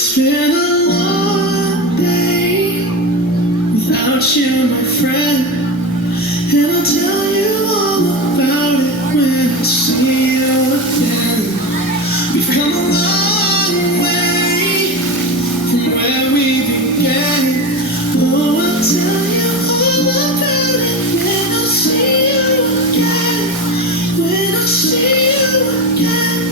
It's been a long day without you, my friend, and I'll tell you all about it when I see you again. We've come a long way from where we began. Oh, I'll tell you all about it when I see you again. When I see you again.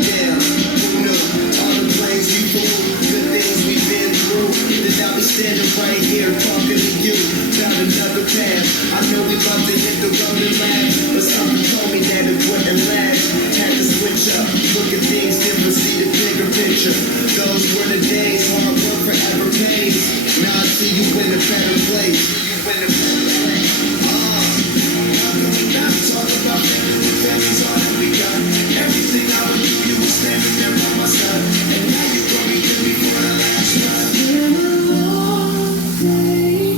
Yeah, who knew? All the planes we flew, the things we've been through. Then I'll be standing right here talking to you. Found another path. I know we about to hit the road and laugh, but something told me that it wouldn't last. Had to switch up, look at things different, see the bigger picture. Those were the days, hard work forever pays. Now I see you in a better place. You in a better place. How can we not talk about family when family's all that we got? Everything I would do, you were standing there by my side. And now you're gonna be with me for the last ride. Been a long day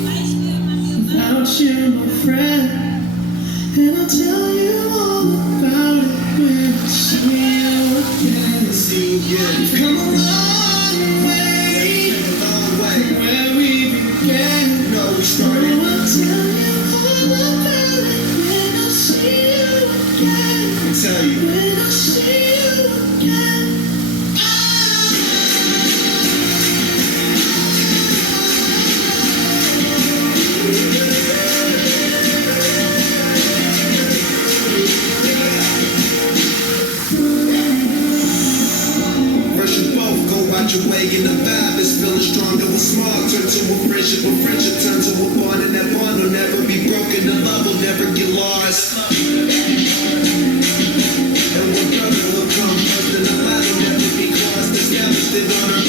without you, my friend, and I'll tell you all about it when I see you again. See you again. We've come a long way from where we began. No, we started. Oh, I'll tell you all about it when I see you again. I tell you. When I see you again. Rush you both, go out your way, and the vibe is feeling stronger with small. Turn to a friendship turn to a bond, and that bond will never be broken. The love will never get lost. And when brotherhood comes first, then the line will never be crossed. Established it on